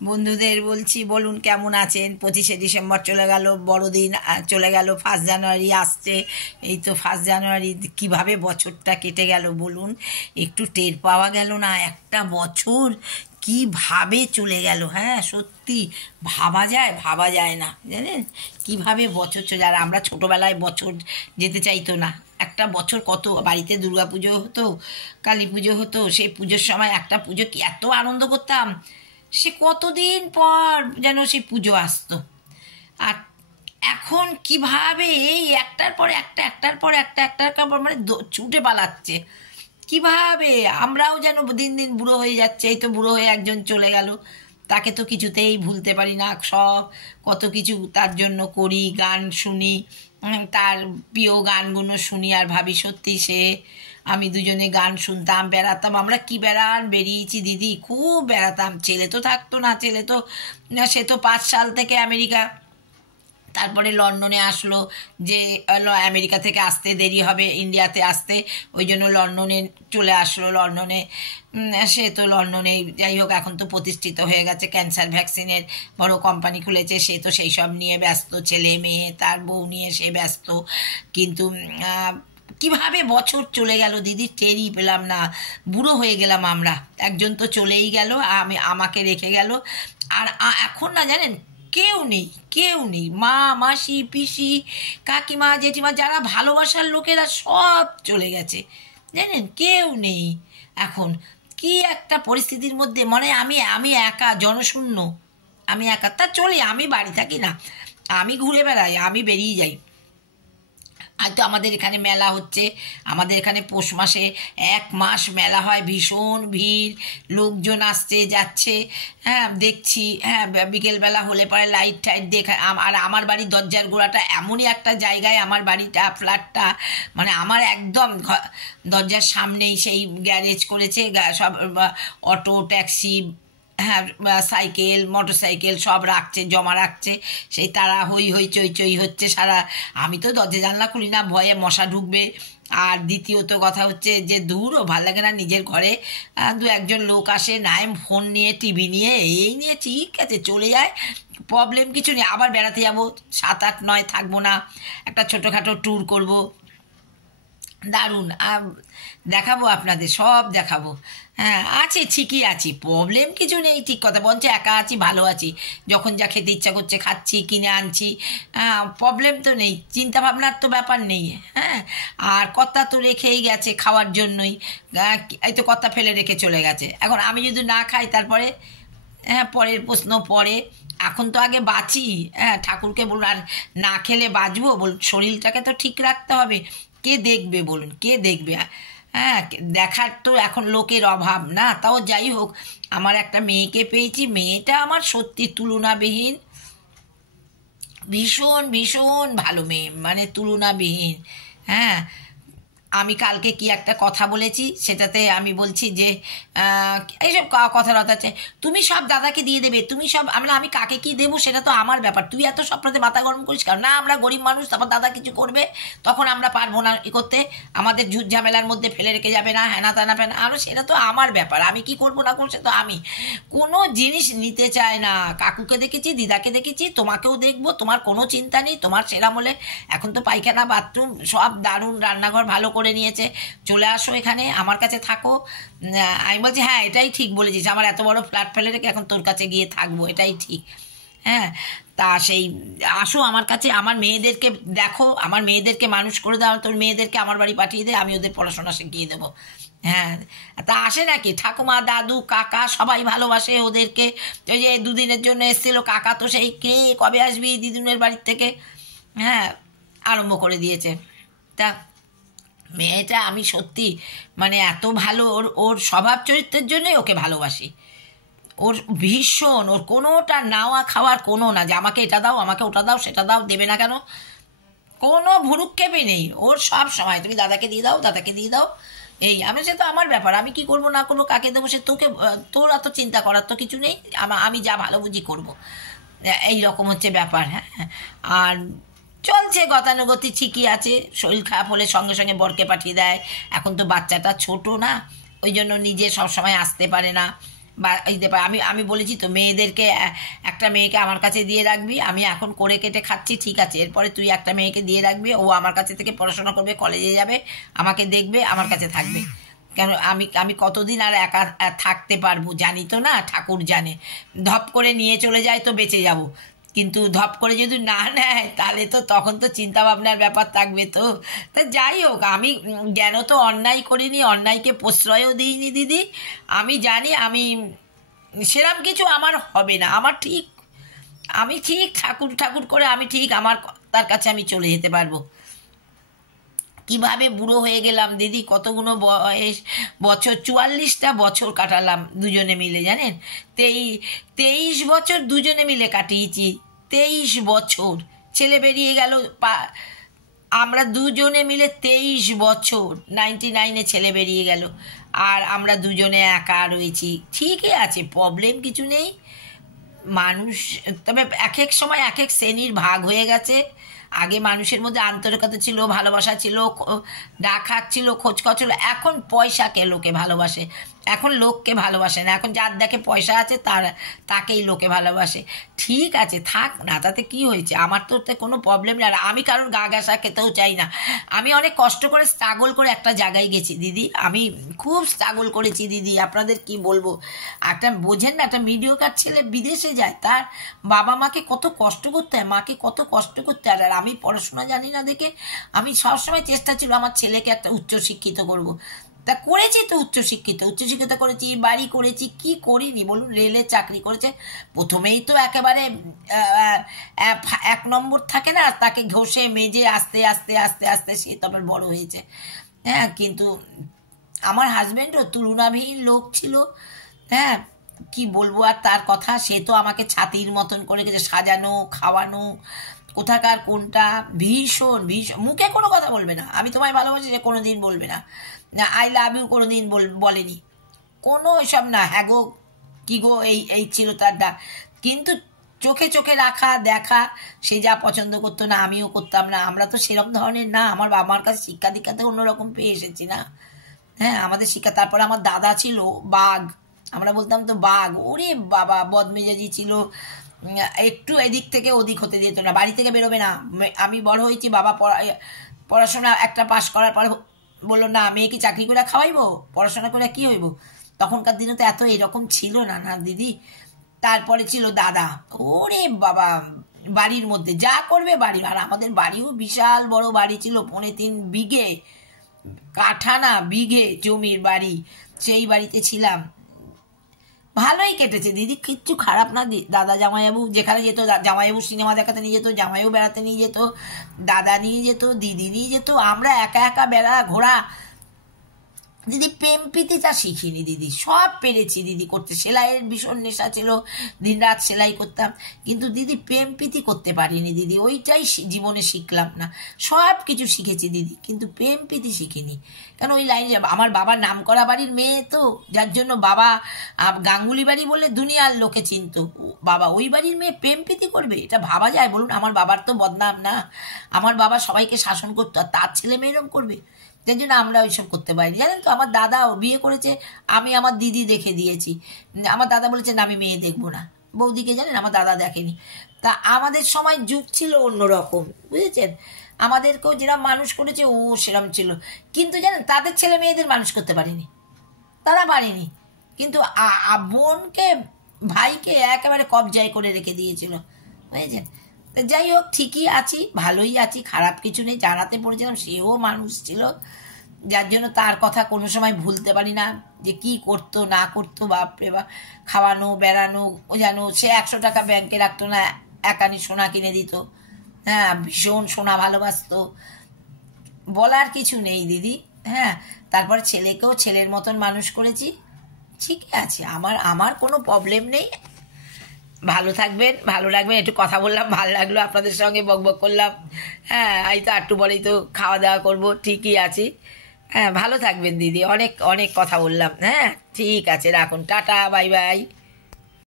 বন্ধুদের বলছি, বলুন কেমন আছেন। 25শে ডিসেম্বর চলে গেল, বড়দিন চলে গেল, 1 জানুয়ারি আসছে। এই তো 1 জানুয়ারি, কিভাবে বছরটা কেটে গেল বলুন। একটু টের পাওয়া গেল না একটা বছর কিভাবে চলে গেল। হ্যাঁ সত্যি, ভাবা যায় না জানেন কিভাবে বছর চলে। আর আমরা ছোটোবেলায় বছর যেতে চাইতো না। একটা বছর কত বাড়িতে দুর্গাপুজো হতো, কালী পুজো হতো, সেই পুজোর সময় একটা পুজো কি এত আনন্দ করতাম। সে কতদিন পর যেন সে পুজো আসতো। আর এখন কিভাবে এই একটার পর একটা, একটার পর মানে ছুটে পালাচ্ছে। কিভাবে আমরাও যেন দিন দিন বুড়ো হয়ে যাচ্ছে। এই তো বুড়ো হয়ে একজন চলে গেল, তাকে তো কিছুতেই ভুলতে পারি না। সব কত কিছু তার জন্য করি, গান শুনি, তার প্রিয় গানগুলো শুনি আর ভাবি সত্যি সে, আমি দুজনে গান শুনতাম, বেড়াতাম। আমরা কি বেরিয়েছি দিদি, খুব বেড়াতাম। ছেলে তো থাকতো না, ছেলে তো সে তো 5 সাল থেকে আমেরিকা, তারপরে লন্ডনে আসলো। যে আমেরিকা থেকে আসতে দেরি হবে ইন্ডিয়াতে আসতে, ওই জন্য লন্ডনে চলে আসলো। লন্ডনে সে তো লন্ডনে যাই হোক, এখন তো প্রতিষ্ঠিত হয়ে গেছে, ক্যান্সার ভ্যাকসিনের বড় কোম্পানি খুলেছে। সে তো সেই সব নিয়ে ব্যস্ত, ছেলে মেয়ে তার বউ নিয়ে সে ব্যস্ত। কিন্তু কিভাবে বছর চলে গেল দিদি, টেরই পেলাম না। বুড়ো হয়ে গেলাম আমরা। একজন তো চলেই গেল, আমাকে রেখে গেল। আর এখন না জানেন, কেউ নেই, কেউ নেই। মা, মাসি, পিসি, কাকিমা, জেঠিমা, যারা ভালোবাসার লোকেরা সব চলে গেছে জানেন, কেউ নেই এখন। কি একটা পরিস্থিতির মধ্যে, মানে আমি আমি একা, জনশূন্য। আমি একা, তা চলি, আমি বাড়ি থাকি না, আমি ঘুরে বেড়াই, আমি বেরিয়ে যাই। আর তো আমাদের এখানে মেলা হচ্ছে, আমাদের এখানে পৌষ মাসে 1 মাস মেলা হয়, ভীষণ ভিড়, লোকজন আসছে যাচ্ছে। হ্যাঁ দেখছি, হ্যাঁ বিকেলবেলা হলে পরে লাইট টাইট দেখা। আর আমার বাড়ির দরজার গোড়াটা এমনই একটা জায়গায়, আমার বাড়িটা, ফ্ল্যাটটা, মানে আমার একদম দরজার সামনেই সেই গ্যারেজ করেছে, সব অটো, ট্যাক্সি, হ্যাঁ সাইকেল, মোটর সাইকেল সব রাখছে, জমা রাখছে। সেই তারা হই হই চই চই হচ্ছে সারা। আমি তো দরজা জানলা খুলি না, ভয়ে মশা ঢুকবে। আর দ্বিতীয়ত কথা হচ্ছে যে দূরও ভাল লাগে না নিজের ঘরে। 2-1জন লোক আসে, নাই ফোন নিয়ে, টিভি নিয়ে, এই নিয়ে ঠিক আছে চলে যায়, প্রবলেম কিছু নেই। আবার বেড়াতে যাবো, 7-8-9 থাকবো না, একটা ছোটোখাটো ট্যুর করব, দারুণ। দেখাবো আপনাদের, সব দেখাবো। হ্যাঁ আছে, ঠিকই আছি, প্রবলেম কিছু নেই, ঠিক কথা বলছে, একা আছি, ভালো আছি। যখন যা খেতে ইচ্ছা করছে খাচ্ছি, কিনে আনছি। হ্যাঁ প্রবলেম তো নেই, চিন্তা ভাবনার তো ব্যাপার নেই। হ্যাঁ আর কর্তা তো রেখেই গেছে খাওয়ার জন্যই। এই তো কর্তা ফেলে রেখে চলে গেছে, এখন আমি যদি না খাই তারপরে, হ্যাঁ পরের প্রশ্ন পরে। এখন তো আগে বাঁচি, হ্যাঁ ঠাকুরকে বলুন, আর না খেলে বাঁচবো বলুন, শরীরটাকে তো ঠিক রাখতে হবে। কে দেখবে বলুন, কে দেখবে। হ্যাঁ দেখার তো এখন লোকের অভাব না, তাও যাই হোক, আমার একটা মেয়েকে পেয়েছি, মেয়েটা আমার সত্যি তুলনাবিহীন, ভীষণ ভীষণ ভালো মেয়ে, মানে তুলনাবিহীন। হ্যাঁ আমি কালকে কি একটা কথা বলেছি, সেটাতে আমি বলছি যে আহ, এইসব কথা টথা আছে, তুমি সব দাদাকে দিয়ে দেবে, তুমি সব। আমি কাকে কি দেবো সেটা তো আমার ব্যাপার, তুই এত স্বপ্নতে মাথা গরম করিস কারণ না, আমরা গরিব মানুষ, তারপর দাদা কিছু করবে, তখন আমরা পারবো না ই করতে, আমাদের ঝুট ঝামেলার মধ্যে ফেলে রেখে যাবে না, হ্যানা ত্যানা ফ্যানা। আর সেটা তো আমার ব্যাপার, আমি কি করবো না করবো সে তো আমি। কোনো জিনিস নিতে চায় না। কাকুকে দেখেছি, দিদাকে দেখেছি, তোমাকেও দেখবো, তোমার কোনো চিন্তা নেই, তোমার সেরাম হলে এখন তো পায়খানা, বাথরুম সব দারুণ, রান্নাঘর ভালো করে নিয়েছে, চলে আসো এখানে আমার কাছে থাকো। আমি বলছি হ্যাঁ এটাই ঠিক বলেছিস, আমার এত বড় ফ্ল্যাট ফেলে রেখে এখন তোর কাছে গিয়ে থাকবো, এটাই ঠিক। হ্যাঁ তা সেই আসো আমার কাছে, আমার মেয়েদেরকে দেখো, আমার মেয়েদেরকে মানুষ করে দাও, তোর মেয়েদেরকে আমার বাড়ি পাঠিয়ে দে, আমি ওদের পড়াশোনা শিখিয়ে দেবো। হ্যাঁ তা আসে নাকি ঠাকুমা, দাদু, কাকা সবাই ভালোবাসে ওদেরকে। ওই যে 2 দিনের জন্য এসেছিল কাকা, তো সেই কে কবে আসবি দিদুনের বাড়ির থেকে, হ্যাঁ আরম্ভ করে দিয়েছে। তা মেয়েটা আমি সত্যি, মানে এত ভালো, ওর ওর স্বভাব চরিত্রের জন্যই ওকে ভালোবাসি। ওর ভীষণ, ওর কোনোটা নেওয়া খাওয়ার কোনো না যে আমাকে এটা দাও, আমাকে ওটা দাও, সেটা দাও, দেবে না কেন, কোনো ভুরুক্ষেপই নেই ওর। সব সময় তুমি দাদাকে দিয়ে দাও, দাদাকে দিয়ে দাও, এই। আমি সে তো আমার ব্যাপার, আমি কি করবো না করবো, কাকে দেবো সে তোকে, তোর এত চিন্তা করার তো কিছু নেই, আমি যা ভালো বুঝি করবো। এই রকম হচ্ছে ব্যাপার। হ্যাঁ আর চলছে গতানুগতিক, ঠিকই আছে। শরীর খারাপ হলে সঙ্গে সঙ্গে বরকে পাঠিয়ে দেয়। এখন তো বাচ্চাটা ছোট না, ওই জন্য নিজে সবসময় আসতে পারে না। বা দিতে পারে। আমি আমি বলেছি তো মেয়েদেরকে একটা মেয়েকে আমার কাছে দিয়ে রাখবি, আমি এখন করে কেটে খাচ্ছি, ঠিক আছে, এরপরে তুই একটা মেয়েকে দিয়ে রাখবি, ও আমার কাছে থেকে পড়াশোনা করবে, কলেজে যাবে, আমাকে দেখবে, আমার কাছে থাকবে। কেন আমি আমি কতদিন আর একা থাকতে পারবো জানি তো না, ঠাকুর জানে। ধপ করে নিয়ে চলে যায় তো বেঁচে যাব, কিন্তু ধপ করে যদি না নেয় তাহলে তো তখন তো চিন্তা ভাবনার ব্যাপার থাকবে। তো তা যাই হোক, আমি জ্ঞান তো অন্যায় করিনি, অন্যায়কে প্রশ্রয়ও দিইনি দিদি। আমি জানি আমি সেরম কিছু আমার হবে না, আমার ঠিক, আমি ঠিক ঠাকুর ঠাকুর করে আমি ঠিক আমার তার কাছে আমি চলে যেতে পারবো। কিভাবে বুড়ো হয়ে গেলাম দিদি, কতগুলো বয়স, বছর 44টা বছর কাটালাম দুজনে মিলে, জানেন? 23 বছর দুজনে মিলে কাটিয়েছি, 23 বছর। ছেলে বেরিয়ে গেল, আমরা দুজনে মিলে 23 বছর, 99-এ ছেলে বেরিয়ে গেল, আর আমরা দুজনে একা রয়েছি। ঠিকই আছে, প্রবলেম কিছু নেই। মানুষ তবে এক এক সময় এক এক শ্রেণীর ভাগ হয়ে গেছে। আগে মানুষের মধ্যে আন্তরিকতা ছিল, ভালোবাসা ছিল, ডাক হাক ছিল, খোঁজখবর ছিল। এখন পয়সাকে লোকে ভালোবাসে, এখন লোককে ভালোবাসে না, এখন যার দেখে পয়সা আছে তাকেই লোকে ভালোবাসে। ঠিক আছে, থাক না, তাতে কি হয়েছে? আমার তো কোনো প্রবলেম নেই, আর আমি কারণ গা ঘাসা খেতেও চাই না। আমি অনেক কষ্ট করে স্ট্রাগল করে একটা জায়গায় গেছি দিদি, আমি খুব স্ট্রাগল করেছি দিদি, আপনাদের কি বলবো। একটা বোঝেন না, একটা মিডিওকার ছেলে বিদেশে যায়, তার বাবা মাকে কত কষ্ট করতে হয়, মাকে কত কষ্ট করতে হয়। আর আমি পড়াশোনা জানি না দেখে আমি সবসময় চেষ্টা ছিল আমার ছেলেকে একটা উচ্চশিক্ষিত করব। তা করেছি তো, উচ্চশিক্ষিত করেছি, বাড়ি করেছি, কি করিনি বলুন? রেলে চাকরি করেছে, প্রথমেই তো একেবারে 1 নম্বর থাকে না, তাকে ঘষে মেজে আস্তে আস্তে আস্তে আস্তে সে তবে বড় হয়েছে। হ্যাঁ, কিন্তু আমার হাজবেন্ডও তুলনাবিহীন লোক ছিল। হ্যাঁ, কি বলবো আর তার কথা, সে তো আমাকে ছাতির মতন করে গেছে, সাজানো, খাওয়ানো, কোথাকার কোনটা, ভীষণ ভীষণ। মুখে কোনো কথা বলবে না আমি তোমায় ভালোবাসি, সে কোনো দিন বলবে না, আই লাভ ইউ কোনো দিন বলেনি, কোনো এসব না, হ্যাঁ গো কি গো, এই এই ছিল তার ডাক। কিন্তু চোখে চোখে রাখা, দেখা, সে যা পছন্দ করতো না আমিও করতাম না, আমরা তো সেরকম ধরনের না। আমার বাবা মার কাছে শিক্ষা দীক্ষাতে অন্যরকম পেয়ে এসেছি না। হ্যাঁ, আমাদের শিক্ষা। তারপরে আমার দাদা ছিল বাঘ, আমরা বলতাম তো বাঘ, ওরে বাবা বদমেজাজি ছিল, একটু এদিক থেকে ওদিক হতে দিত না, বাড়ি থেকে বেরোবে না। আমি বড় হয়েছি, বাবা পড়াশোনা একটা পাশ করার পরে বললো না, মেয়ে কি চাকরি করে খাওয়াইবো, পড়াশোনা করে কি হইব? তখনকার দিনে তো এত এরকম ছিল না না দিদি। তারপরে ছিল দাদা, ওরে বাবা বাড়ির মধ্যে যা করবে বাড়ি, আর আমাদের বাড়িও বিশাল বড় বাড়ি ছিল, 3.5 বিঘে, কাঠানা বিঘে জমির বাড়ি, সেই বাড়িতে ছিলাম। ভালোই কেটেছে দিদি, কিচ্ছু খারাপ না। দাদা জামাইবাবু যেখানে যেত, জামাইবাবু সিনেমা দেখাতে নিয়ে যেত, জামাইও বেড়াতে নিয়ে যেত, দাদা নিয়ে যেত, দিদি নিয়ে যেত, আমরা একা একা বেড়া ঘোরা। দিদি প্রেম প্রীতিটা শিখিনি দিদি, সব পেরেছি দিদি করতে। সেলাইয়ের ভীষণ নেশা ছিল, দিনরাত সেলাই করতাম, কিন্তু দিদি প্রেম প্রীতি করতে পারিনি দিদি, ওইটাই জীবনে শিখলাম না। সব কিছু শিখেছি দিদি, কিন্তু প্রেম প্রীতি শিখিনি। কেন ওই লাইনে আমার বাবার নাম করা বাড়ির মেয়ে তো, যার জন্য বাবা গাঙ্গুলি বাড়ি বলে দুনিয়ার লোকে চিনত, বাবা ওই বাড়ির মেয়ে প্রেম প্রীতি করবে, এটা ভাবা যায় বলুন? আমার বাবার তো বদনাম না, আমার বাবা সবাইকে শাসন করতো, আর তার ছেলে মেয়ে এরকম করবে? যার জন্য আমরা ওইসব করতে পারিনি। জানেন তো, আমার দাদাও বিয়ে করেছে, আমি আমার দিদি দেখে দিয়েছি। আমার দাদা বলেছে না আমি মেয়ে দেখবো না, বৌদিকে জানেন আমার দাদা দেখেনি। তা আমাদের সময় যুগ ছিল অন্যরকম, বুঝেছেন? আমাদেরকেও যেরকম মানুষ করেছে ও সেরকম ছিল, কিন্তু জানেন তাদের ছেলে মেয়েদের মানুষ করতে পারেনি, তারা পারেনি। কিন্তু বোনকে, ভাইকে একেবারে কবজায় করে রেখে দিয়েছিল, বুঝেছেন? যাই হোক, ঠিকই আছি, ভালোই আছি, খারাপ কিছু নেই। জানাতে পড়েছিলাম সেও মানুষ ছিল, যার জন্য তার কথা কোনো সময় ভুলতে পারি না, যে কি করতো না করতো, বাপরে বাপ, খাওয়ানো বেড়ানো, ও জানো সে 100 টাকা ব্যাংকে রাখতো না, একানি সোনা কিনে দিত। হ্যাঁ, ভীষণ সোনা ভালোবাসতো, বলার কিছু নেই দিদি। হ্যাঁ, তারপর ছেলেকেও ছেলের মতন মানুষ করেছি, ঠিকই আছে, আমার কোনো প্রবলেম নেই। ভালো থাকবেন, ভালো লাগবেন। একটু কথা বললাম, ভালো লাগলো, আপনাদের সঙ্গে বকবক করলাম। হ্যাঁ, এই তো একটু পরেই তো খাওয়া দাওয়া করবো, ঠিকই আছি। হ্যাঁ, ভালো থাকবেন দিদি, অনেক অনেক কথা বললাম। হ্যাঁ, ঠিক আছে, রাখুন, টাটা, বাই বাই।